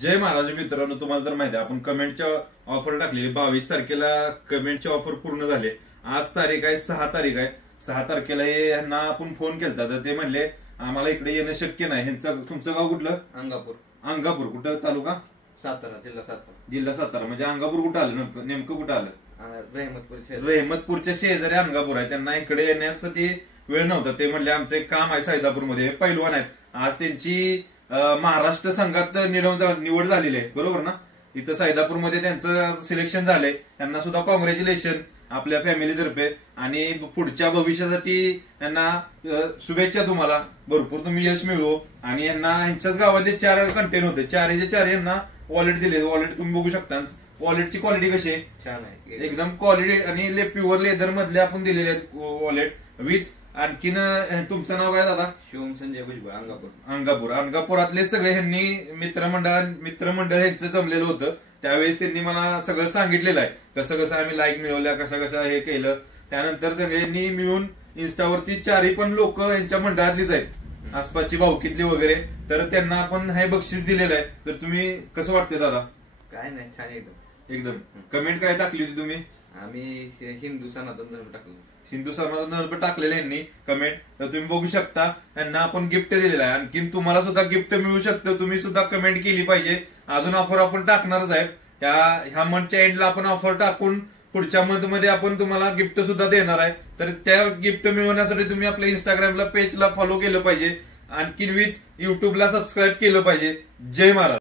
जय महाराज मित्रांनो, तुम्हाला तर माहिती आहे आपण कमेंटच्या ऑफर टाकलेली 22 तारखेला कमेंटचे ऑफर पूर्ण झाले. आज तारीख आहे 6 तारीख आहे. 6 तारखेला यांना आपण फोन केलता तर ते म्हणले आम्हाला इकडे येणं शक्य नाही. ह्यांचं तुमचं गाव कुठलं? अंगापूर. अंगापूर कुठं? तालुका सातारा, जिल्हा सातारा. जिल्हा सातारा. म्हणजे अंगापूर कुठं आलं? नेमकं कुठं आलं? रहमतपूर शेजारी अंगापूर आहे. त्यांना इकडे येण्यासाठी वेळ नव्हता. ते म्हणले आमचं एक काम आहे सैदापूरमध्ये, पैलवान आहेत. आज त्यांची महाराष्ट्र संघात निवड झालेली आहे, बरोबर ना? इथं सैदापूरमध्ये त्यांचं सिलेक्शन झालंय. त्यांना सुद्धा कॉंग्रॅच्युलेशन आपल्या फॅमिलीतर्फे आणि पुढच्या भविष्यासाठी त्यांना शुभेच्छा. तुम्हाला भरपूर तुम्ही यश मिळवो. आणि यांना यांच्याच गावातले 4 कंटेन होते. 4 यांना वॉलेट दिले. वॉलेट तुम्ही बघू शकता. वॉलेटची क्वालिटी कशी आहे? छान आहे एकदम क्वालिटी. आणि प्युअर लेदर मधले आपण दिलेले आहेत वॉलेट विथ. आणखीन तुमचं नाव काय दादा? शिवम संजय भुजबळ, अंगापूर. अंगापुरातले सगळे ह्यांनी मित्रमंडळ यांचं जमलेलं होतं. त्यावेळेस त्यांनी मला सगळं सांगितलेलं आहे, कसं कसं आम्ही लाईक मिळवल्या, कसं हे केलं. त्यानंतर त्यांनी मिळून इन्स्टावरती 4 पण लोक यांच्या मंडळातलीच आहेत, आसपासची भाऊकीतली वगैरे. तर त्यांना आपण हे बक्षीस दिलेलं आहे. तर तुम्ही कसं वाटतंय दादा? काय नाही, छान एकदम. कमेंट काय टाकली होती तुम्ही? आम्ही हिंदू सनातन धर्म टाकलो. हिंदू सनातन धर्म टाकलेले यांनी कमेंट. तर तुम्ही बघू शकता त्यांना आपण गिफ्ट दिलेलं आहे. आणखीन तुम्हाला सुद्धा गिफ्ट मिळू शकतं. तुम्ही सुद्धा कमेंट केली पाहिजे. अजून ऑफर आपण टाकणारच आहे. ह्या मंथच्या एंडला आपण ऑफर टाकून पुढच्या मंथ मध्ये आपण तुम्हाला गिफ्ट सुद्धा देणार आहे. तर त्या गिफ्ट मिळवण्यासाठी तुम्ही आपल्या इंस्टाग्रामला पेजला फॉलो केलं पाहिजे. आणखीन विथ युट्यूबला सबस्क्राईब केलं पाहिजे. जय महाराज.